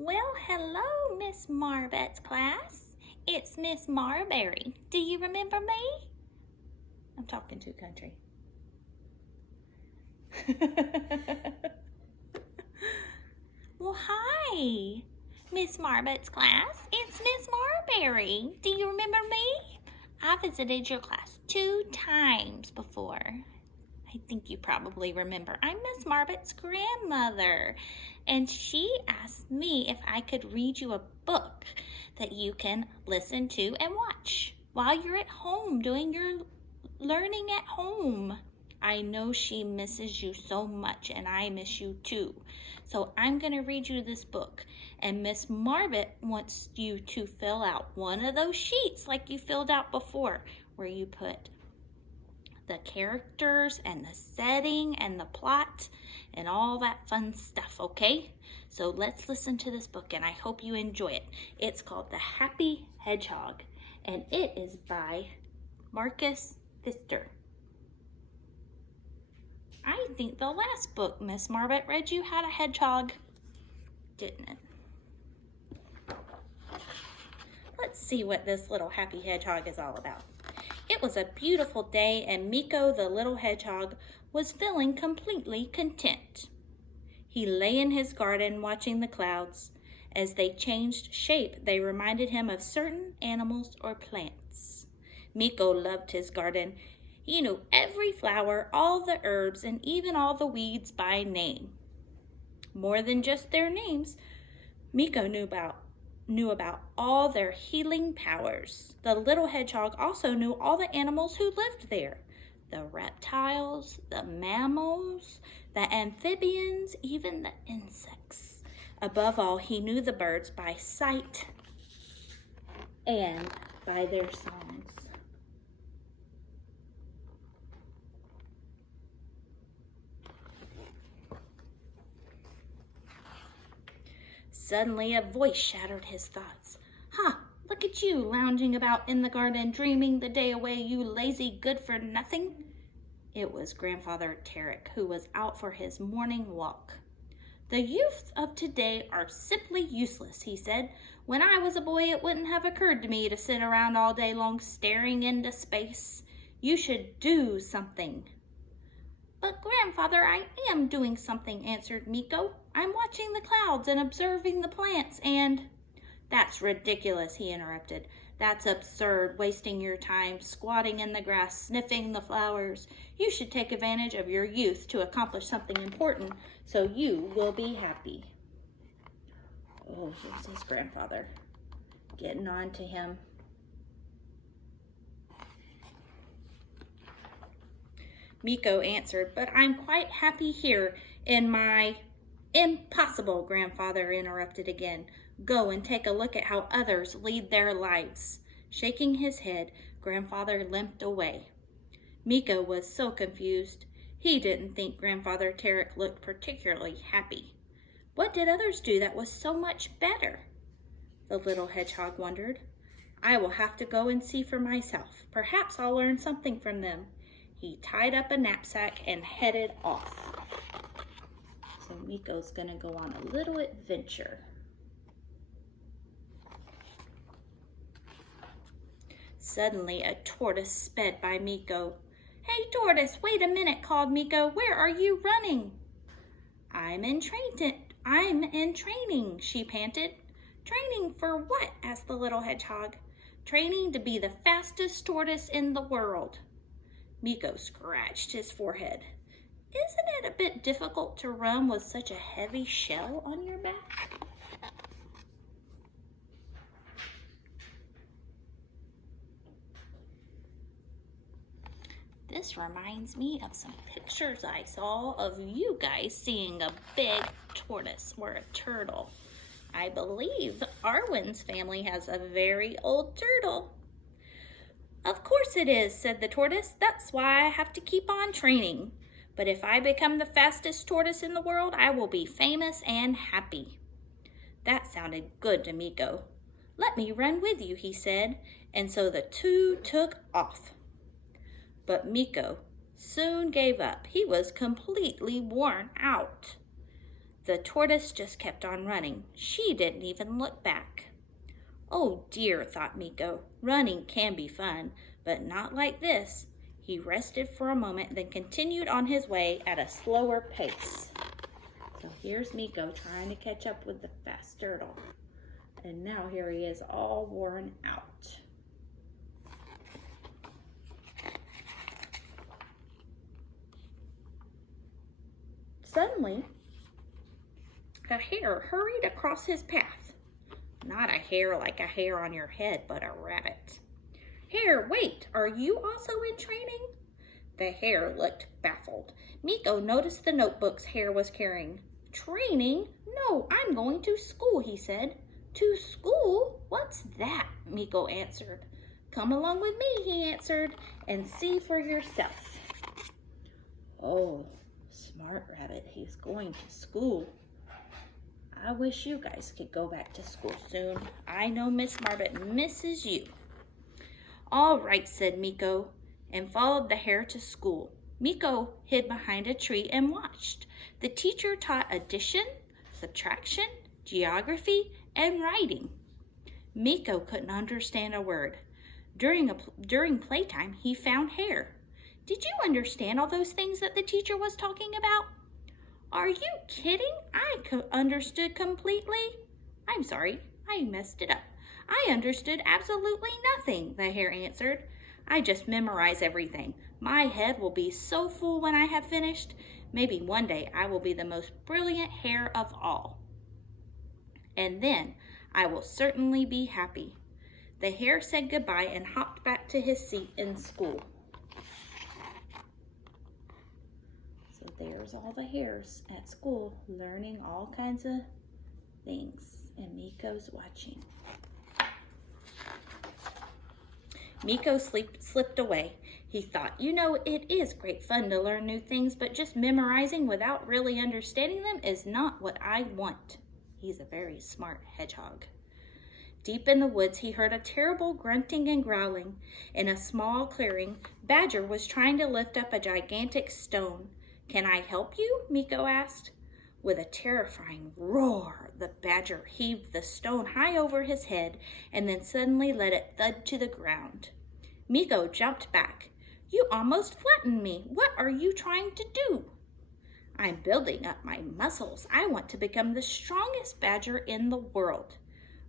Well, hello, Miss Marbet's class. It's Miss Marberry. Do you remember me? I'm talking to country. Well, hi, Miss Marbet's class. It's Miss Marberry. Do you remember me? I visited your class 2 times before. I think you probably remember. I'm Miss Marbet's grandmother, and she asked me if I could read you a book that you can listen to and watch while you're at home doing your learning at home. I know she misses you so much, and I miss you too. So I'm going to read you this book, and Miss Marbet wants you to fill out one of those sheets like you filled out before, where you put the characters and the setting and the plot and all that fun stuff, okay? So let's listen to this book, and I hope you enjoy it. It's called The Happy Hedgehog, and it is by Marcus Pfister. I think the last book Miss Marbet read you had a hedgehog, didn't it? Let's see what this little happy hedgehog is all about. It was a beautiful day, and Meeko the little hedgehog was feeling completely content. He lay in his garden watching the clouds. As they changed shape, they reminded him of certain animals or plants. Meeko loved his garden. He knew every flower, all the herbs, and even all the weeds by name. More than just their names, Meeko knew about all their healing powers. The little hedgehog also knew all the animals who lived there. The reptiles, the mammals, the amphibians, even the insects. Above all, he knew the birds by sight and by their songs. Suddenly a voice shattered his thoughts. Look at you lounging about in the garden, dreaming the day away, you lazy good-for-nothing. It was Grandfather Tarek, who was out for his morning walk. The youth of today are simply useless, he said. When I was a boy, it wouldn't have occurred to me to sit around all day long staring into space. You should do something. But Grandfather, I am doing something, answered Meeko. I'm watching the clouds and observing the plants and... That's ridiculous, he interrupted. That's absurd, wasting your time, squatting in the grass, sniffing the flowers. You should take advantage of your youth to accomplish something important, so you will be happy. Oh, here's his grandfather, getting on to him. Meeko answered, but I'm quite happy here in my... Impossible, Grandfather interrupted again. Go and take a look at how others lead their lives. Shaking his head, Grandfather limped away. Meeko was so confused. He didn't think Grandfather Tarek looked particularly happy. What did others do that was so much better? The little hedgehog wondered. I will have to go and see for myself. Perhaps I'll learn something from them. He tied up a knapsack and headed off. So Meeko's gonna go on a little adventure. Suddenly, a tortoise sped by Meeko. Hey, tortoise, wait a minute, called Meeko. Where are you running? I'm in training, she panted. Training for what? Asked the little hedgehog. Training to be the fastest tortoise in the world. Meeko scratched his forehead. Isn't it a bit difficult to run with such a heavy shell on your back? This reminds me of some pictures I saw of you guys seeing a big tortoise or a turtle. I believe Arwen's family has a very old turtle. Of course it is, said the tortoise. That's why I have to keep on training. But if I become the fastest tortoise in the world, I will be famous and happy. That sounded good to Meeko. Let me run with you, he said, and so the two took off. But Meeko soon gave up. He was completely worn out. The tortoise just kept on running. She didn't even look back. Oh dear, thought Meeko. Running can be fun, but not like this. He rested for a moment, then continued on his way at a slower pace. So here's Meeko trying to catch up with the fast turtle. And now here he is all worn out. Suddenly, a hare hurried across his path. Not a hare like a hair on your head, but a rabbit. Hare, wait, are you also in training? The hare looked baffled. Meeko noticed the notebooks Hare was carrying. Training? No, I'm going to school, he said. To school? What's that? Meeko answered. Come along with me, he answered, and see for yourself. Oh, smart rabbit, he's going to school. I wish you guys could go back to school soon. I know Miss Marbet misses you. All right, said Meeko, and followed the hare to school. Meeko hid behind a tree and watched. The teacher taught addition, subtraction, geography, and writing. Meeko couldn't understand a word. During playtime, he found Hare. Did you understand all those things that the teacher was talking about? Are you kidding? I understood completely. I'm sorry, I messed it up. I understood absolutely nothing, the hare answered. I just memorize everything. My head will be so full when I have finished. Maybe one day I will be the most brilliant hare of all. And then I will certainly be happy. The hare said goodbye and hopped back to his seat in school. So there's all the hares at school learning all kinds of things, and Meeko's watching. Meeko slipped away. He thought, you know, it is great fun to learn new things, but just memorizing without really understanding them is not what I want. He's a very smart hedgehog. Deep in the woods, he heard a terrible grunting and growling. In a small clearing, Badger was trying to lift up a gigantic stone. Can I help you? Meeko asked. With a terrifying roar, the badger heaved the stone high over his head and then suddenly let it thud to the ground. Meeko jumped back. You almost flattened me. What are you trying to do? I'm building up my muscles. I want to become the strongest badger in the world.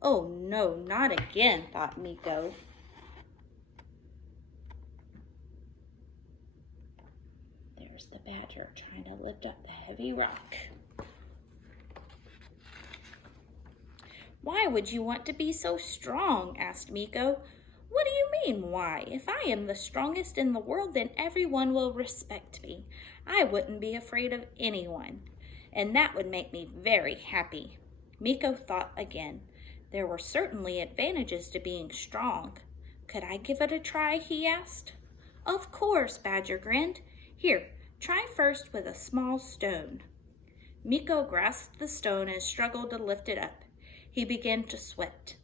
Oh no, not again, thought Meeko. There's the badger trying to lift up the heavy rock. Why would you want to be so strong? Asked Meeko. What do you mean, why? If I am the strongest in the world, then everyone will respect me. I wouldn't be afraid of anyone, and that would make me very happy. Meeko thought again. There were certainly advantages to being strong. Could I give it a try, he asked. Of course, Badger grinned. Here, try first with a small stone. Meeko grasped the stone and struggled to lift it up. He began to sweat.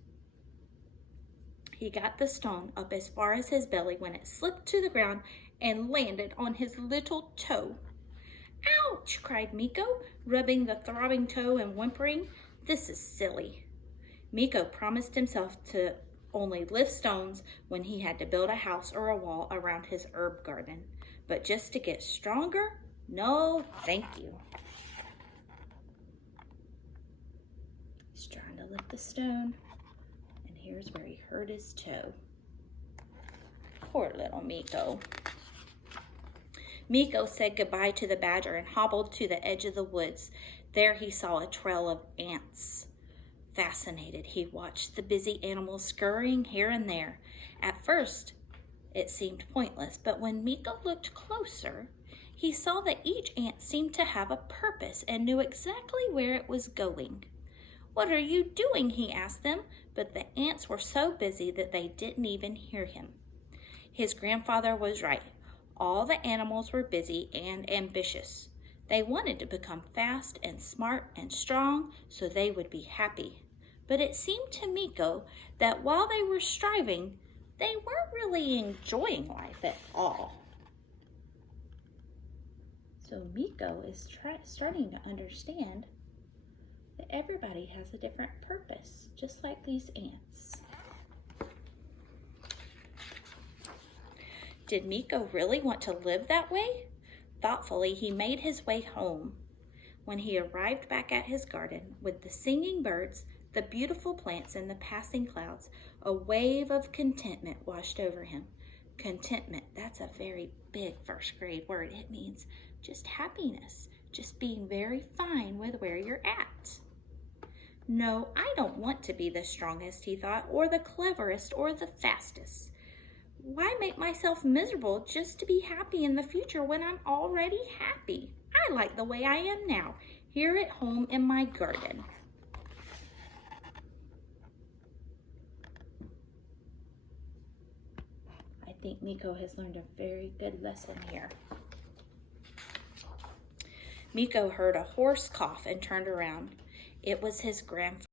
He got the stone up as far as his belly when it slipped to the ground and landed on his little toe. Ouch, cried Meeko, rubbing the throbbing toe and whimpering. This is silly. Meeko promised himself to only lift stones when he had to build a house or a wall around his herb garden. But just to get stronger? No, thank you. He's trying to lift the stone, and here's where he hurt his toe. Poor little Meeko. Meeko said goodbye to the badger and hobbled to the edge of the woods. There he saw a trail of ants. Fascinated, he watched the busy animals scurrying here and there. At first, it seemed pointless, but when Meeko looked closer, he saw that each ant seemed to have a purpose and knew exactly where it was going. What are you doing? He asked them, but the ants were so busy that they didn't even hear him. His grandfather was right. All the animals were busy and ambitious. They wanted to become fast and smart and strong so they would be happy. But it seemed to Meeko that while they were striving, they weren't really enjoying life at all. So Meeko is starting to understand that everybody has a different purpose, just like these ants. Did Meeko really want to live that way? Thoughtfully, he made his way home. When he arrived back at his garden with the singing birds, the beautiful plants, and the passing clouds, a wave of contentment washed over him. Contentment, that's a very big first grade word. It means just happiness, just being very fine with where you're at. No, I don't want to be the strongest, he thought, or the cleverest, or the fastest. Why make myself miserable just to be happy in the future when I'm already happy? I like the way I am now, here at home in my garden. I think Meeko has learned a very good lesson here. Meeko heard a hoarse cough and turned around. It was his grandfather.